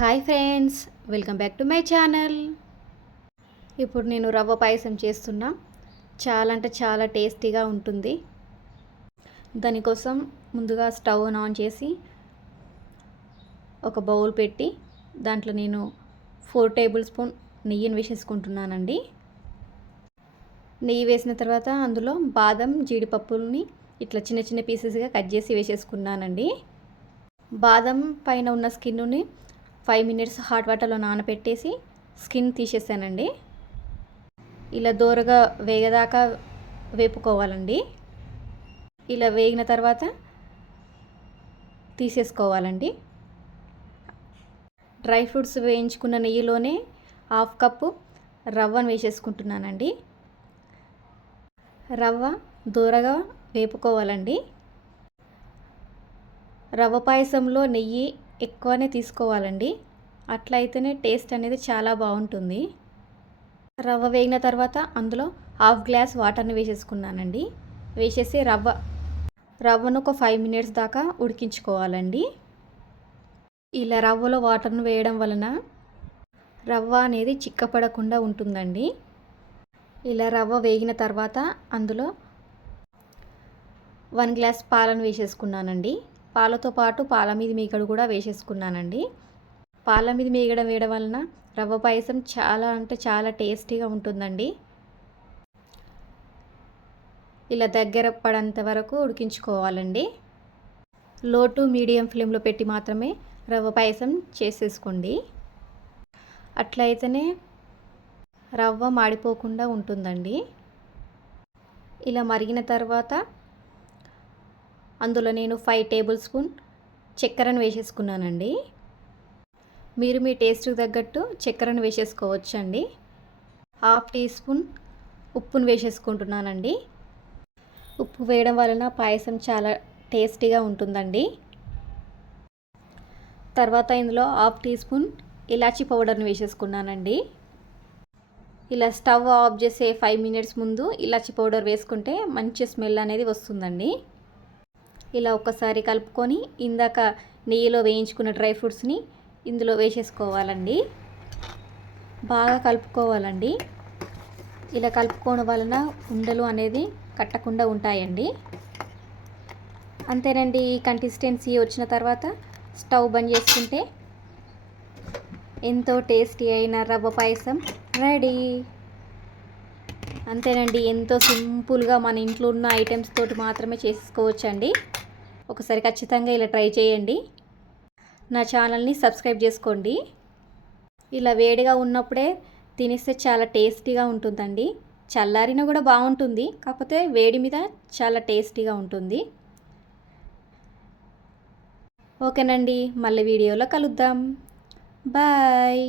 Hi friends welcome back to my channel. ఇప్పుడు నేను రవ్వ పాయసం చేస్తున్నా. చాలా అంటే చాలా టేస్టీగా ఉంటుంది. దానికోసం ముందుగా స్టవ్ ఆన్ చేసి ఒక బౌల్ పెట్టి దాంట్లో నేను ఫోర్ టేబుల్ స్పూన్ నెయ్యిని వేసేసుకుంటున్నానండి. నెయ్యి వేసిన తర్వాత అందులో బాదం జీడిపప్పుల్ని ఇట్లా చిన్న చిన్న పీసెస్గా కట్ చేసి వేసేసుకున్నానండి. బాదం పైన ఉన్న స్కిన్ని ఫైవ్ మినిట్స్ హాట్ వాటర్లో నానబెట్టేసి స్కిన్ తీసేసానండి. ఇలా దూరగా వేగదాకా వేపుకోవాలండి. ఇలా వేగిన తర్వాత తీసేసుకోవాలండి. డ్రై ఫ్రూట్స్ వేయించుకున్న నెయ్యిలోనే హాఫ్ కప్పు రవ్వను వేసేసుకుంటున్నానండి. రవ్వ దూరగా వేపుకోవాలండి. రవ్వ పాయసంలో నెయ్యి ఎక్కువనే తీసుకోవాలండి. అట్లయితేనే టేస్ట్ అనేది చాలా బాగుంటుంది. రవ్వ వేగిన తర్వాత అందులో హాఫ్ గ్లాస్ వాటర్ని వేసేసుకున్నానండి. వేసేసి రవ్వ రవ్వను ఒక ఫైవ్ మినిట్స్ దాకా ఉడికించుకోవాలండి. ఇలా రవ్వలో వాటర్ను వేయడం వలన రవ్వ అనేది చిక్కపడకుండా ఉంటుందండి. ఇలా రవ్వ వేగిన తర్వాత అందులో వన్ గ్లాస్ పాలను వేసేసుకున్నానండి. పాలతో పాటు పాల మీద మీగడ కూడా వేసేసుకున్నానండి. పాల మీద మీగడ వేయడం వలన రవ్వ పాయసం చాలా అంటే చాలా టేస్టీగా ఉంటుందండి. ఇలా దగ్గర పడంత వరకు ఉడికించుకోవాలండి. లో టు మీడియం ఫ్లేమ్లో పెట్టి మాత్రమే రవ్వ పాయసం చేసేసుకోండి. అట్లయితేనే రవ్వ మాడిపోకుండా ఉంటుందండి. ఇలా మరిగిన తర్వాత అందులో నేను ఫైవ్ టేబుల్ స్పూన్ చక్కెరను వేసేసుకున్నానండి. మీరు మీ టేస్ట్కి తగ్గట్టు చక్కెరను వేసేసుకోవచ్చండి. హాఫ్ టీ స్పూన్ ఉప్పును వేసేసుకుంటున్నానండి. ఉప్పు వేయడం వలన పాయసం చాలా టేస్టీగా ఉంటుందండి. తర్వాత ఇందులో హాఫ్ టీ స్పూన్ ఇలాచీ పౌడర్ని వేసేసుకున్నానండి. ఇలా స్టవ్ ఆఫ్ చేసే ఫైవ్ మినిట్స్ ముందు ఇలాచీ పౌడర్ వేసుకుంటే మంచి స్మెల్ అనేది వస్తుందండి. ఇలా ఒక్కసారి కలుపుకొని ఇందాక నెయ్యిలో వేయించుకున్న డ్రై ఫ్రూట్స్ని ఇందులో వేసేసుకోవాలండి. బాగా కలుపుకోవాలండి. ఇలా కలుపుకోవడం వలన ఉండలు అనేది కట్టకుండా ఉంటాయండి. అంతేనండి ఈ కన్సిస్టెన్సీ వచ్చిన తర్వాత స్టవ్ బంద్ చేసుకుంటే ఎంతో టేస్టీ అయిన రవ్వ పాయసం రెడీ. అంతేనండి ఎంతో సింపుల్గా మన ఇంట్లో ఉన్న ఐటమ్స్ తోటి మాత్రమే చేసుకోవచ్చండి. ఒకసారి ఖచ్చితంగా ఇలా ట్రై చేయండి. నా ఛానల్ని సబ్స్క్రైబ్ చేసుకోండి. ఇలా వేడిగా ఉన్నప్పుడే తినేస్తే చాలా టేస్టీగా ఉంటుందండి. చల్లారిన కూడా బాగుంటుంది కాకపోతే వేడి మీద చాలా టేస్టీగా ఉంటుంది. ఓకేనండి మళ్ళీ వీడియోలో కలుద్దాం. బాయ్.